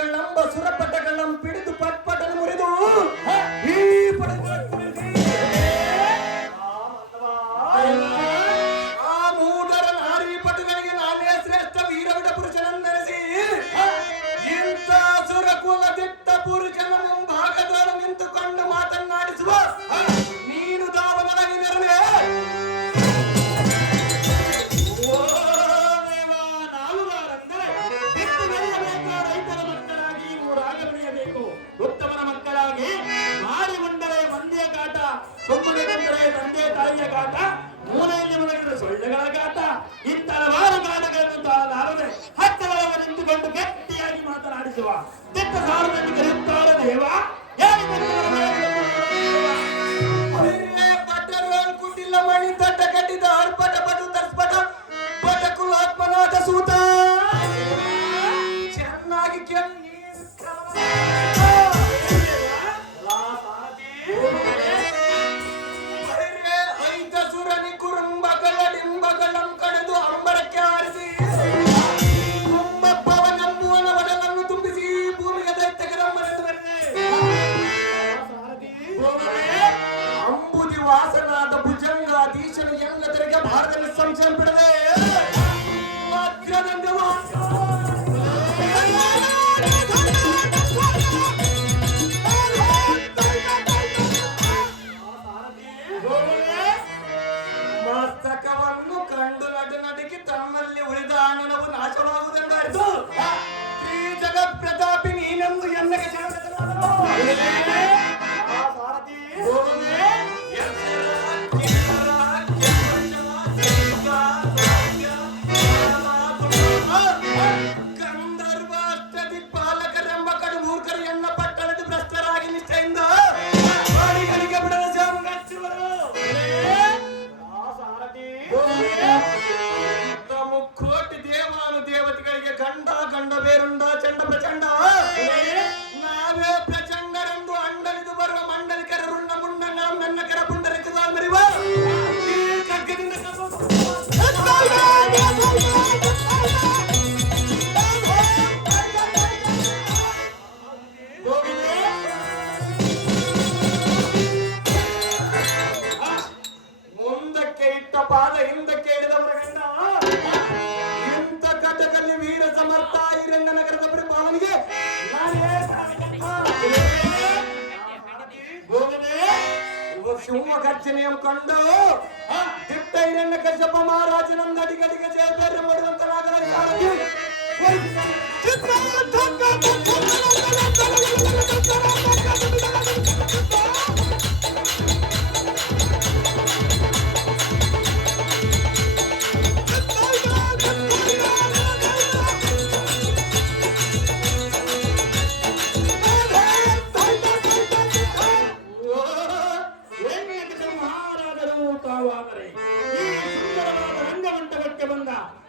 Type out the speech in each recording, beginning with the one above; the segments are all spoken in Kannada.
ಪಟ್ಟಿಗಳಂಬ ಸುರಪಟಗಳಂ ಪಿಡಿದು ಪಟ್ಪಟನ ಮುರಿದು ಈ ಆ ಮೂಢರ ನಾರಿ ಪಟುಗಳಿಗೆ ನಾನೇ ಶ್ರೇಷ್ಠ ವೀರವಿಡ ಪುರುಷನನ್ನೆನಿಸಿ ಇಂಥ ಸುರಕುಲ ದಿಟ್ಟ ಪುರುಷನ ಮುಂಭಾಗದೊಳ ನಿಂತುಕೊಂಡು ಮಾತನಾಡಿಸುವ ನೀನು ದಾವನೊಳಗೆ ನೆರವೇ ಉತ್ತಮನ ಮಕ್ಕಳಾಗಿ ಮಾರಿ ಮುಂಡರೆ ಒಂದೇ ಕಾಟ ಸುಮ್ಮನೆ ಬಂದರೆ ತಂದೆ ತಾಯಿಯ ಕಾಟ ಮೂಲೆಯಲ್ಲಿ ಮಲಗಿದ ಸೊಳ್ಳೆಗಳ ಕಾಟ ಇಂಥ ಹಲವಾರು ಕಾಟಗಳನ್ನು ತಾಳಲಾರದೆ ಹತ್ತಲವ ನಿಂತುಕೊಂಡು ಗಟ್ಟಿಯಾಗಿ ಮಾತನಾಡಿಸುವ ದಿಟ್ಟ ಸಾರದಲ್ಲಿ ಕರೆಯುತ್ತಾರ ದೇವ ಕುಂಡಿಲ್ಲ ಮಣಿ ತಟ್ಟ ಕಟ್ಟಿದ ಅರ್ಪಟ ಪಟು ತರ್ಸ್ಪಟ ಪಟ ಕುಲಾತ್ಮನಾಥ ಸೂತ ಚೆನ್ನಾಗಿ ಕೇಳಿ ಕುರುಂಬಗಳಡಿಂಬಗಳಂ ಕಡೆದು ಅಂಬರಕ್ಕೆ ಆರಿಸಿ ಕುಂಬಬ್ಬವ ನಂಬುವನ ಒಡಲನ್ನು ತುಂಬಿಸಿ ಭೂಮಿಗೆ ದೈತ್ಯಗರಮ್ಮನೆಂದು ಅಂಬುದಿ ವಾಸನಾದ ಭುಜಂಗಾಧೀಶನ ಎಲ್ಲದರಿಗೆ ಭಾರತದಲ್ಲಿ ಸಂಶಯ ಬಿಡದೆ ಮಧ್ಯದಂಗ ಮಸ್ತಕವನ್ನು ಕಂಡು ನಡುನಡುಕಿ ತಮ್ಮಲ್ಲಿ ಉಳಿದ ಆನನವು ನಾಶವಾಗುವುದೆಂದಾಯಿತು. ಶ್ರೀ ಜಗತ್ಪ್ರತಾಪಿ ನೀನೆಂದು ಎನ್ನಗೆ ಗಂಧರ್ವಾಷ್ಟದಿ ಪಾಲಕರೆಂಬ ಕಡು ಮೂರ್ಖರು ಎನ್ನ ಪಟ್ಟಣದ ಭ್ರಷ್ಟರಾಗಿ ನಿಷ್ಠೆಯಿಂದ ಬಾಡಿಗಳಿಗೆ ಬಿಡದ ಮುಕ್ಕೋಟಿ ದೇವಾನು ದೇವತೆಗಳಿಗೆ ಗಂಡ ಬೇರುಂಡ ಚಂಡ ಪ್ರಚಂಡ ನಾವೇ ಪ್ರಚಂಡರೆಂದು ಅಂಡಲಿದು ಬರುವ ಮಂಡಲಿಕರ ರುಂಡ ಮುಂಡಂಗಳ ಮೆನ್ನಕರ ಪುಂಡರಿಕದ ಮರಿವ ಖಡ್ಗದಿಂದ ಮುಂದಕ್ಕೆ ಇಟ್ಟ ಪಾದ ಹಿಂದಕ್ಕೆ ಹಿಡಿದವರ ಗಂಡ ಇಂಥ ಘಟಕಲ್ಲಿ ವೀರ ಸಮರ್ಥ ಹಿರಂಗ ನಗರದ ಪರಿಪಾಲನೆಗೆ ಸಿಂಹ ಗರ್ಜನೆಯ ಕಂಡು ದಿಟ್ಟ ಹಿರಣ್ಯ ಕಶ್ಯಪ ಮಹಾರಾಜನಂದ ಅಡಿಗಡಿಗೆ ಜಯಬೇರೆ ಮಾಡುವಂತ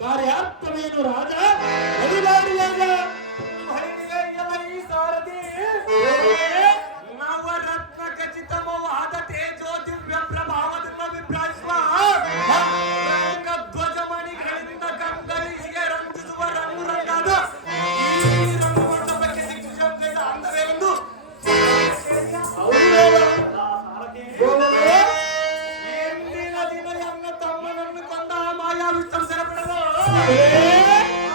ಕಾರ್ಯಾರ್ಥವೇನು ರಾಜ ನವರತ್ನ ಖಚಿತಮವಾದ ತೇಜೋ ದಿವ್ಯ ಪ್ರಭಾವದಿಂದ ವಿಭ್ರಾಜಿಸುವ ಧ್ವಜಮಣಿಗಳಿಂದ ಕಂಗಳಿಸಿಗೆ ರಂಜಿಸುವ ರಂಗುರಂಗಾದ ಈ ರಂಗಮಂಡಪಕ್ಕೆ ದಿಗ್ವಿಜಯ ಅಂದವೇನೆಂದು ಎಂದಿನ ದಿನ ಎನ್ನ ತಮ್ಮನನ್ನು ಕೊಂದ ಮಾಯಾವಿಸ್ತಂಸರ ಬಿಡಲು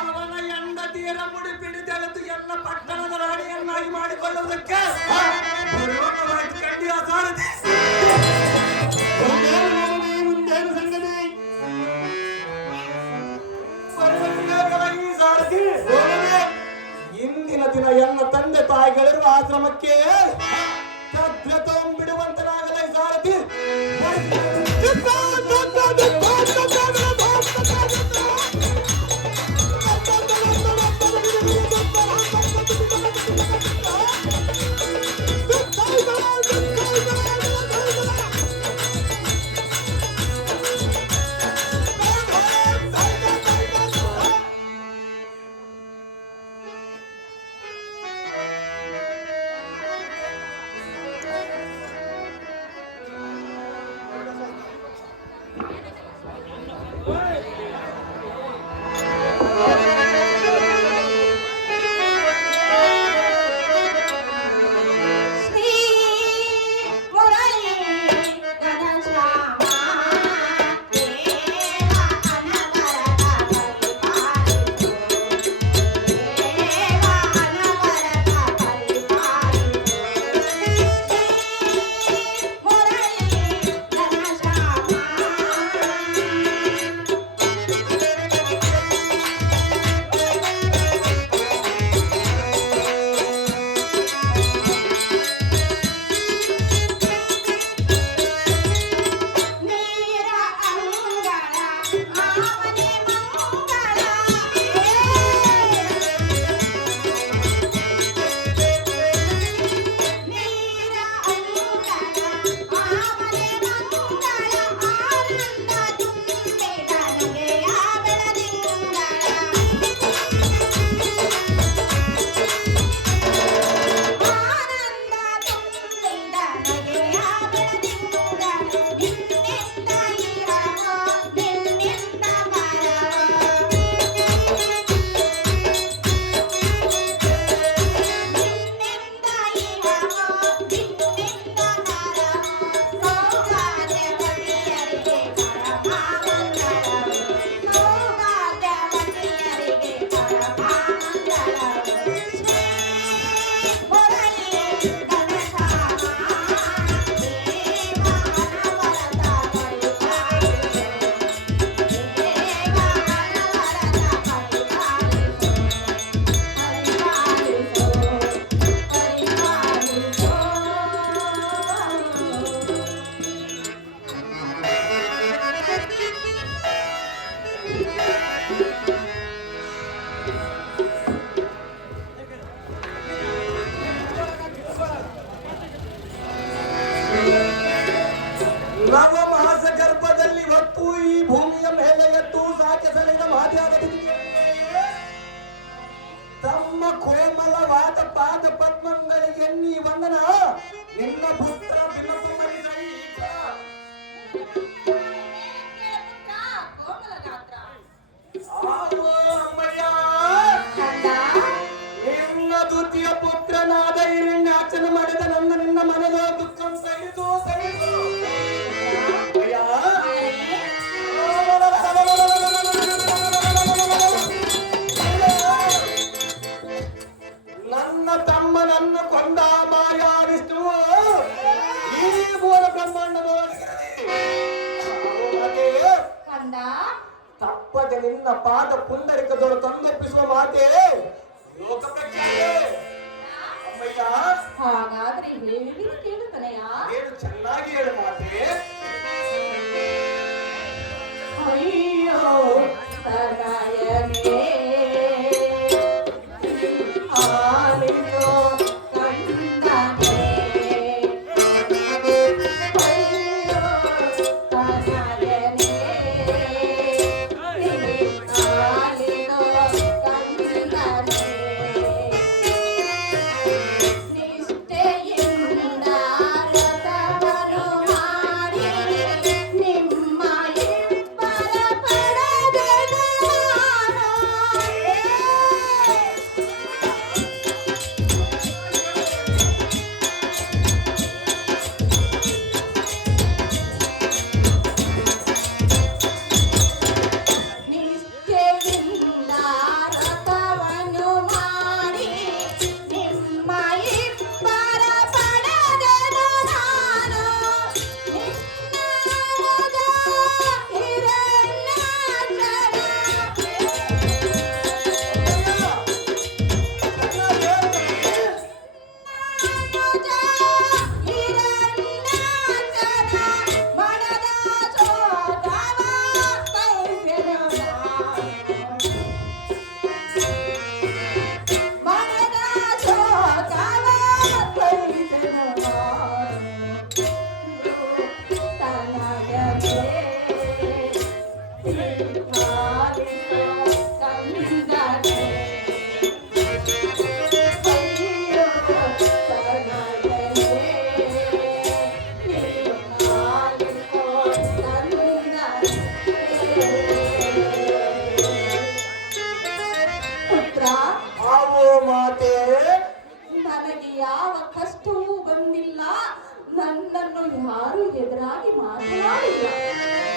ಅವನ ಹೆಂಡತಿಯರ ಮುಡಿ ಪಿಡಿದೆಳೆದು ಎಲ್ಲ ಪಟ್ಟಣದ ರಾಣಿಯನ್ನಾಗಿ ಮಾಡಿಕೊಳ್ಳುವುದಕ್ಕೆ ಕಂಡಿಯ ಸಾರಥಿ ಮುಂದೇನು ಸಂಗತಿ ಈ ಸಾರಥಿ ಇಂದಿನ ದಿನ ಎಲ್ಲ ತಂದೆ ತಾಯಿಗಳಿರುವ ಆಶ್ರಮಕ್ಕೆ ಬಿಡುವಂತನಾಗದ ಈ ಸಾರಥಿ ಸುಮಂಗಳಿಗೆ ನೀ ವಂದನ ನಿನ್ನ ಪುತ್ರ ಬಿನ್ನಪ್ಪನಿಗೆ ಈಗ ಆವೋ ಅಮ್ಮಯ್ಯ ನಿನ್ನ ದ್ವಿತೀಯ ಪುತ್ರನಾದ ಹಿರಣ್ಯಾಕ್ಷನ ಮಾಡಿದ ನಿನ್ನ ಮನದ ದುಃಖ ಸಹಿತು ಸಹಿತು ಅಯ್ಯ ನನ್ನ ತಮ್ಮನನ್ನು ಕೊಂದ ಮಾಯಾ ವಿಷ್ಣುವು ಈ ಮೂಲ ಬ್ರಹ್ಮಾಂಡದೊಳಗಿರಲಿ ತಪ್ಪದೆ ನಿನ್ನ ಪಾದ ಪುಂಡರಿಕದೊಳು ತಂದೊಪ್ಪಿಸುವ ಮಾತೆ ಲೋಕ ಪ್ರಖ್ಯಾತೆ ಅಮ್ಮಯ್ಯ ಹಾಗಾದ್ರೆ ಹೇಳಿದ್ರು ಕೇಳುತ್ತಾನೆಯ ಏನು ಚೆನ್ನಾಗಿ ಹೇಳು ಮಾತೆ ಅಯ್ಯೋ ಸದಾಯನೇ ಆಲಿಸೋ ಕಂದನೇ ಅಯ್ಯೋ ಸದಾಯನೇ ಆಲಿಸೋ ಕಂದನೇ ನಿಷ್ಠೆಯಿಂದ ರಥವನ್ನು ಮಾಡಿ ನಿಮ್ಮ ಇಬ್ಬರ ಪಡೆದೆನು ನಾನು. ನಿಷ್ಠೆಯಿಂದ ರಥವನ್ನು ಮಾಡಿ ನಿಮ್ಮ ಇಬ್ಬರ ಪಡೆದೆನು ನಾನು. ನಿನ್ನ ಅನುಜ ಹಿರಣ್ಯಾಕ್ಷನ ಮನದ ಶೋಕವ ಕೈಸೆನು ನಾನು. ಮನದ ಶೋಕವ ಕೈಸೆನು ನಾನು. ತನಗದೆ ಹಾಲಿಸೋ ಕಂದನೇ ಅಯ್ಯೋ ತನಗದೆ ಹಾಲಿಸೋ ಕಂದನೇ. ಪುತ್ರ, ಆವೋ ಮಾತೆ ನನಗೆ ಯಾವ ಕಷ್ಟವೂ ಬಂದಿಲ್ಲ, ನನ್ನನ್ನು ಯಾರು ಎದುರಾಗಿ ಮಾತನಾಡಿಲ್ಲ.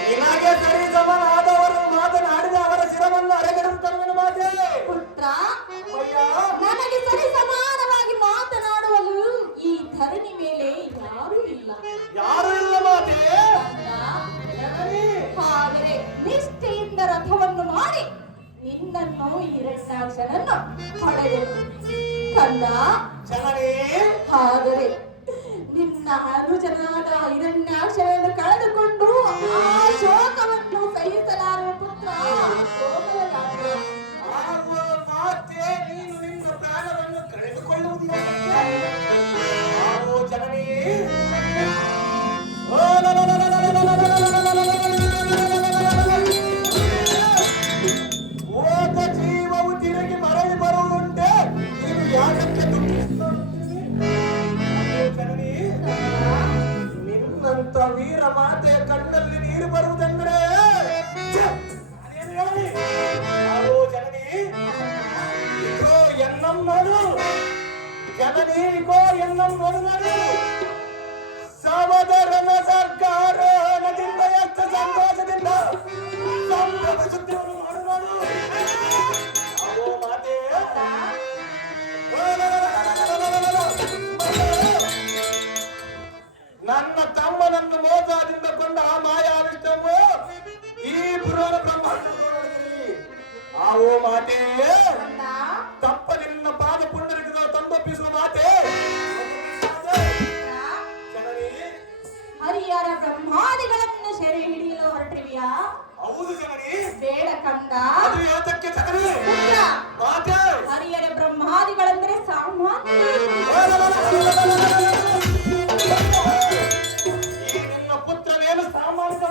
ನಿನಗೆ ಸರಿ ಸಮನಾದವರು ಮಾತನಾಡಿದ ಅವರ ಶಿರವನ್ನು ಅರೆಗಡುತ್ತಾನೆ ಮಾತೆ ಪುತ್ರ, ಅಯ್ಯ ನನಗೆ ಸರಿ ಸಮಾನವಾಗಿ ಮಾತನಾಡುವಲು ಈ ಧರಣಿ ಮೇಲೆ ಯಾರೂ ಇಲ್ಲ. ಯಾರು ಇಲ್ಲ ಮಾತೆ ಕಂದ, ಜನನಿ ಆದರೆ ನಿಷ್ಠೆಯಿಂದ ರಥವನ್ನು ಮಾಡಿ ನಿನ್ನನ್ನು ಹಿರಣ್ಯಾಕ್ಷನನ್ನು ಪಡೆದೆನು. ಕಂದ, ಜನನಿ ಆದರೆ ನಿನ್ನ ಅನುಜನಾದ ಹಿರಣ್ಯಾಕ್ಷನನ್ನು ಕಳೆದುಕೊಂಡು ಆ ಶೋಕವನ್ನು ಸಹಿಸಲಾರುವ ಪುತ್ರ ಸೋಮರರಾಜ. ಆವೋ ಮಾತೆ ನೀನು ನಿನ್ನ ಪ್ರಾಣವನ್ನು ಕಳೆದುಕೊಳ್ಳುವುದು ಆವೋ ಜನನಿ ಓ ಓದ ಜೀವವು ತಿರುಗಿ ಮರಳಿ ಬರುವುದುಂಟೆ ನೀನು ಯಾಕಕ್ಕೆ ದುಃಖಿಸುತ್ತೀರಿ? ಆವೋ ಜನನಿ ನಿನ್ನಂತ ವೀರ ಮಾತೆಯ ಕಣ್ಣಲ್ಲಿ ನೀರು ಬರುವುದೆಂದರೆ ಛೆ! ಅದೇನು ಹೇಳಿ ಆವೋ ಜನನಿ ಇಗೋ ಎನ್ನಂ ನೋಡು ಜನನಿ ಇಗೋ ಎನ್ನಂ ನೋಡು ನೋಡು ಸಹೋದರನ ಸರ್ಕಾರ ನದಿಂದ ಎಷ್ಟು ಸಂತೋಷದಿಂದ ಸಂಭ್ರಮಿಸುತ್ತಿರುವುದು ನೋಡು ನೋಡು ಆವೋ ಮಾತೆ ನನ್ನ ತಮ್ಮನನ್ನು ಮೋಸದಿಂದ ಕೊಂಡ ಆ ಮಾಯಾವಿಷ್ಟವು ಈ ಪುರಾಣ ಬ್ರಹ್ಮಾಂಡದಲ್ಲಿ ಆವೋ ಮಾತೆ ಕಂದ, ತಪ್ಪ ನಿನ್ನ ಪಾದ ಪುಂಡರಿಕ ತಂದೊಪ್ಪಿಸುವ ಮಾತೆ ಜನನಿ ಹರಿಹರ ಬ್ರಹ್ಮಾದಿಗಳನ್ನು ಸೆರೆ ಹಿಡಿಯಲು ಹೊರಟಿವಿಯಾ? ಹೌದು ಜನನಿ ಬೇಡ ಕಂದ. ಅದು ಏತಕ್ಕೆ ಜನನಿ ಪುತ್ರ, ಮಾತೆ ಹರಿಹರ ಬ್ರಹ್ಮಾದಿಗಳೆಂದರೆ ಸಾಮಾನ್ಯ ಈ ನಿನ್ನ ಪುತ್ರನೇನು ಸಾಮಾನ್ಯ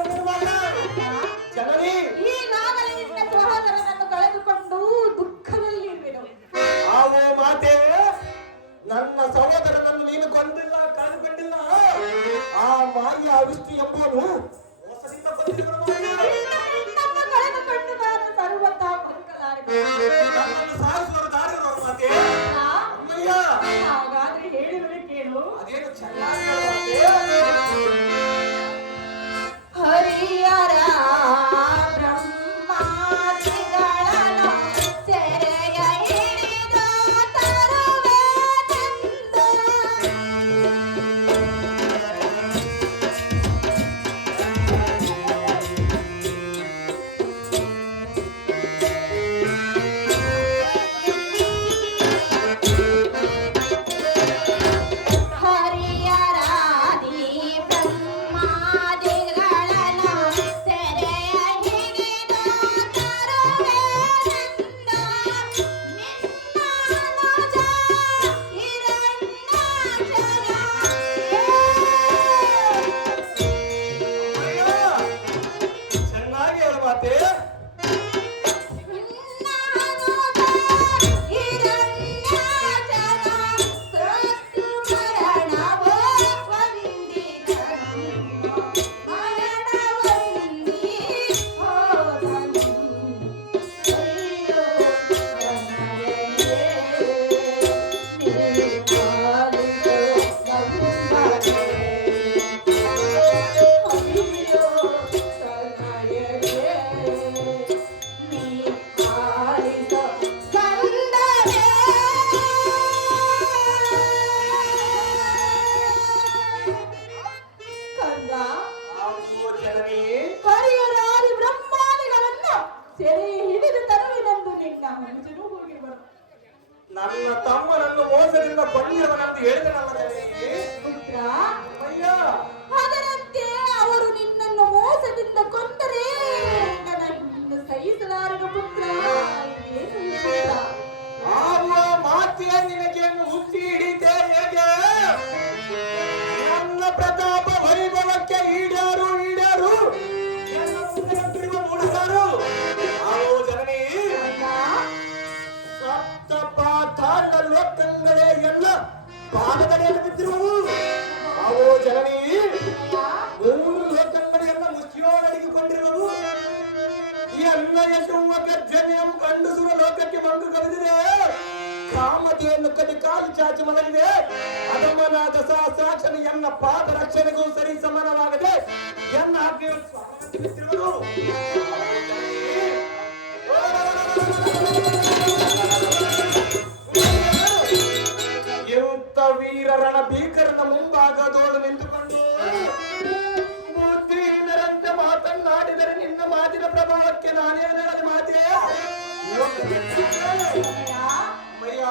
ಜನನಿ ಈಗಾಗಲೇ ನಿನ್ನ ಸಹೋದರನನ್ನು ಕಳೆದುಕೊಂಡು ದುಃಖದಲ್ಲಿರುವೆನು. ಆವೋ ಮಾತೆ ನನ್ನ ಸಹೋದರನನ್ನು ನೀನು ಕೊಂದಿಲ್ಲ, ಕಳೆದುಕೊಂಡಿಲ್ಲ. ಆ ಮಾಯ ವಿಷ್ಣು ಎಂಬುವನು ಮೋಸದಿಂದ ಬಂದಿರುವನು. ನಮ್ಮ ಕಳೆದುಕೊಂಡು ನಾನು ಸರ್ವತಾ ಬದುಕಲಾರೆ. ನನ್ನನ್ನು ಸಾಯಿಸುವ ದಾರಿ ಇರುವ ಮಾತೆ. ಅಮ್ಮಯ್ಯ, ಹಾಗಾದ್ರೆ ಹೇಳಿದರೆ ಕೇಳು. ಅದೇನು ಚೆನ್ನಾಗಿ ಹೇಳುವಂತೆ. ಹರಿಯರ ಬ್ರಹ್ಮಾದಿಗಳನ್ನು ಸೆರೆಯ ಹಿಡಿದು ತರುವೆನೆಂದು. ಹರಿಯರಾದಿ ಬ್ರಹ್ಮಾದಿಗಳನ್ನು ಸೆರೆಯ ಹಿಡಿದು ತರುವೆನೆಂದು. ನಿನ್ನನುಜ ಅಮ್ಮಯ್ಯ, ಚೆನ್ನಾಗಿ ಹೇಳು ಮಾತೆ. ಆವು ಜನನಿ, ಹರಿಯರಾದಿ ಬ್ರಹ್ಮಾದಿಗಳನ್ನು ಸೆರೆ ಹಿಡಿದು ತರುವೆನೆಂದು ನಿನ್ನ ಮನುಷ್ಯನು ಹೋಗಿರುವನು. ನನ್ನ ತಮ್ಮನನ್ನು ಮೋಸದಿಂದ ಕೊಂದಿರುವನೆಂದು ಹೇಳಿದನಲ್ಲ ಜನನಿ. ಪುತ್ರ, ಅಮ್ಮಯ್ಯ, ಅದರಂತೆ ಅವರು ನಿನ್ನನ್ನು ಮೋಸದಿಂದ ಕೊಂದರೆ ನಿನ್ನನ್ನು ಸಹಿಸಲಾರದು ಪುತ್ರ. ಇದೇನು ವಿಚಿತ್ರ? ಆವ ಮಾತೆಯ ನಿನಗೆಯನ್ನು ಹುಟ್ಟಿ ಹಿಡಿತೆ ಹೇಗೆ? ನನ್ನ ಪ್ರತಾಪ ವೈಭವಕ್ಕೆ ಈಡಾರು ಈಡಾರು ನನ್ನ ಮುಂದೆ ಬಿಡುವ ಮೂಡುಗಾರು. ಆವೋ ಜನನಿ, ಅಣ್ಣ, ಸಪ್ತ ಪಾತಾಳ ಲೋಕಗಳೇ ಎಲ್ಲ ಪಾದದಡಿಯಲ್ಲಿ ಬಿದ್ದಿರುವವು. ಆವೋ ಜನನಿ, ಅಯ್ಯ, 3 ಲೋಕಗಳೆಲ್ಲ ಮುಚ್ಚಿಯೋಡಗಿಕೊಂಡಿರುವವು. ಈ ಅನ್ನಯ ಶಿವ ಗರ್ಜನೆಯನ್ನು ಖಂಡಿಸುವ ಲೋಕಕ್ಕೆ ಮಂಕು ಕರೆದಿದೆ. ಕಾಮತೆಯನ್ನು ಕದಿ ಕಾಲು ಚಾಚಿ ಮಲಗಿದೆ. ಅದಮ್ಮನಾದ ಸಹಸ್ರಾಕ್ಷನ ಎನ್ನ ಪಾದ ರಕ್ಷಣೆಗೂ ಸರಿ ಸಮಾನವಾಗದೆ ಎನ್ನ ಆಜ್ಞೆಯನ್ನು ಸ್ವಾಮಿಗೆ ಬಿಟ್ಟಿರುವನು. ಯುಕ್ತ ವೀರರಣ ಭೀಕರನ ಮುಂಭಾಗದೋಳು ನಿಂತುಕೊಂಡು ಬುದ್ಧಿಹೀನರಂತೆ ಮಾತನಾಡಿದರೆ ನಿನ್ನ ಮಾತಿನ ಪ್ರಭಾವಕ್ಕೆ ನಾನೇನಾದ ಮಾತೆ. ಅಯ್ಯ, ಅಮ್ಮಯ್ಯ,